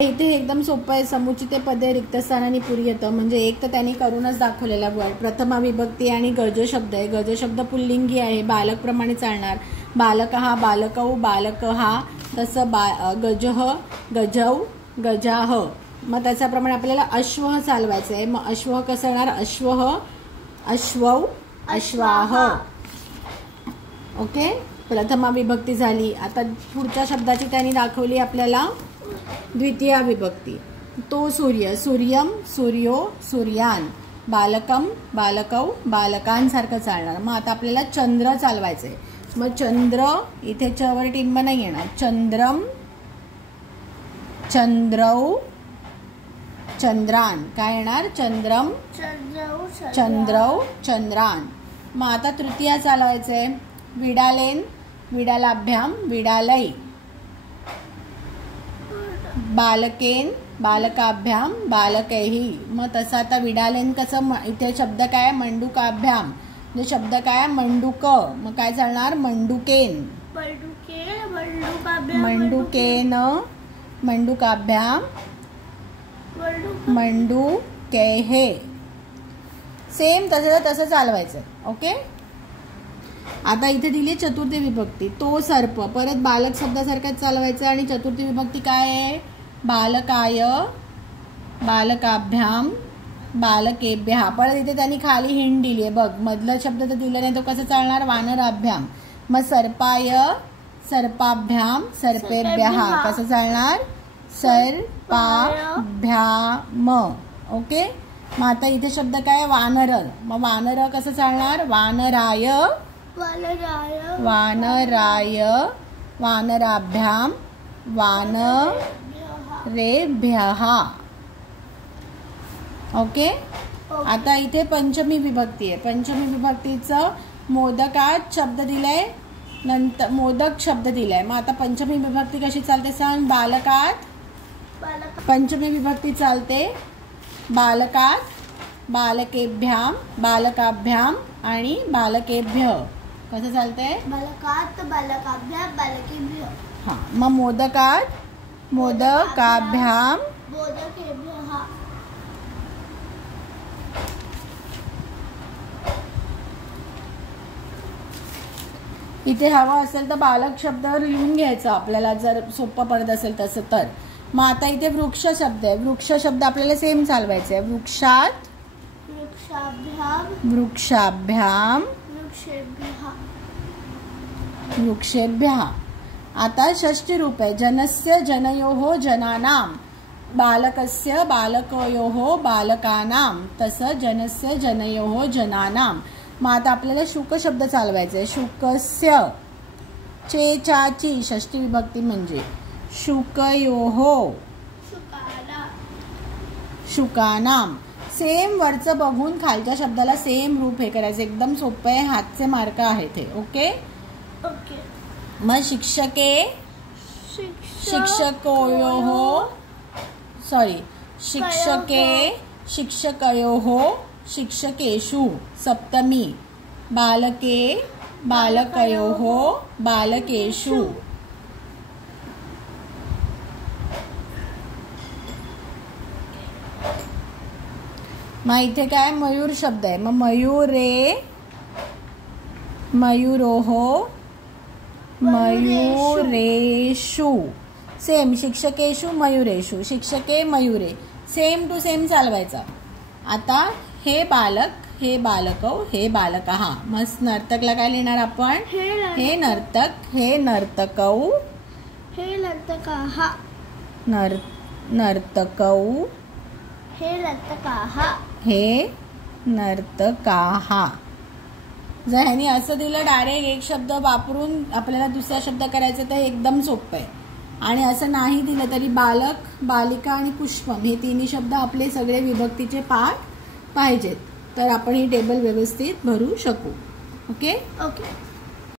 इथे एकदम सोपं आहे. समुचिते पदे रिक्त स्थानांनी पुरी येतं. म्हणजे एक तर त्यांनी करूनच दाखवलेला वर्ड. प्रथमा विभक्ती आणि गज शब्द आहे. गज शब्द पुल्लिंगी आहे, बालक प्रमाणे चालणार. बालक हा, बालकौ, बालक हा, तसं गजह, गजौ, गजाह. मग त्याच्याप्रमाणे आपल्याला अश्व चालवायचं आहे. मग अश्व कसं येणार? अश्व, अश्वौ, अश्वाह. ओके, प्रथमा विभक्ती झाली. आता पुढच्या शब्दाची त्यांनी दाखवली आपल्याला द्वितीय विभक्ती. तो सूर्य, सूर्यम, सूर्यो, सूर्यान. बालकम, बालकौ, बालकांसारखं चालणार. मग आता आपल्याला चंद्र चालवायचंय. मग चंद्र, इथे चवर टिंब नाही येणार. चंद्रम, चंद्रौ, चंद्रान. काय येणार? चंद्रम, चंद्रौ, चंद्रान. मग आता तृतीया चालवायचंय. विडालेन, विडालाभ्याम, विडालय. बालकेन, बालकाभ्याम, बालकैही. मग तसं आता विडालेन कसं? इथे शब्द काय? मंडुकाभ्याम. म्हणजे शब्द काय? मंडुक. मग काय चालणार? मंडुकेन, मंडुकेन, मंडुकाभ्याम, मंडुकेहे. सेम तसं चालवायचं. ओके, आता इथे दिली चतुर्थी विभक्ती. तो सर्प, परत बालक शब्दासारखाच चालवायचं. आणि चतुर्थी विभक्ती काय आहे? बालकाय, बालकाभ्याम, बालकेभ्या. परत इथे त्यांनी खाली हिंड दिली आहे बघ. मधला शब्द तर दिला नाही, तो कसं चालणार? वानराभ्याम. मग सर्पाय, सर्पाभ्याम, सर्पेभ्या. कसं चालणार? सर्पाभ्याम. ओके, मग आता इथे शब्द काय? वानर. मग वानर कसं चालणार? वानराय, वानराय, वानराभ्याम, वानरेभ्यः. ओके, आता इथे पंचमी विभक्ती आहे. पंचमी विभक्तीचं मोदकात शब्द दिलाय, नंतर मोदक शब्द दिलाय. मग आता पंचमी विभक्ती कशी चालते सांग? बालकात पंचमी विभक्ती चालते. बालकात, बालकेभ्याम, बालकाभ्याम आणि बालकेभ्य. कसं चालतंय? बालकात, बालकाभ्याम, बालकेभ्य. हा, मग मोदकात, मोदकाभ्याम, मोदकेभ्यः. इथे हवं असेल तर बालक शब्द लिहून घ्यायचं आपल्याला, जर सोपं पडत असेल तसं तर. मग आता इथे वृक्ष शब्द आहे. वृक्ष शब्द आपल्याला सेम चालवायचे आहे. वृक्षात, वृक्षाभ्याम, वृक्षाभ्याम, वृक्षेभ्यः, वृक्षेभ्यः. आता षष्ठी रूप आहे. जनस्य, जनयोः, जनानां. बालकस्य, बालकयोः, बालकानां. तसं जनस्य, जनयोः, जनानां. मग आता आपल्याला शुक शब्द चालवायचा आहे. शुकस्य, चे, चाची षष्ठी विभक्ती म्हणजे शुकयोः, शुकानां. सेम वरचं बघून खालच्या शब्दाला सेम रूप हे करायचं. एकदम सोपं आहे. हातचे मार्क आहेत हे. Okay, okay. मग शिक्षके, शिक्षकोयोः, सॉरी, शिक्षके, शिक्षकयोः, शिक्षकेषु सप्तमी. बालके, बालकयोः, बालकेषु. मग इथे काय? मयूर शब्द आहे. मग मयूरे, मयूरोः, मयूरेषु. सेम. शिक्षकेषु, मयूरेषु. शिक्षके, मयूरे. सेम टू सेम चालवायचा. आता हे बालक, हे बालकौ, हे बालकः. मस्त नर्तकला काय लिहिणार आपण? हे नर्तक, हे नर्तकौ, हे नर्तकाः, नर्तकौ, हे नर्तकाः, हे नर्तकाः. जर ह्यानी असं दिलं डायरेक्ट एक शब्द वापरून आपल्याला दुसरा शब्द करायचा तर एकदम सोपं आहे. आणि असं नाही दिलं तरी बालक, बालिका आणि पुष्पम हे तिन्ही शब्द आपले सगळे विभक्तीचे पाठ पाहिजेत, तर आपण ही टेबल व्यवस्थित भरू शकू. ओके.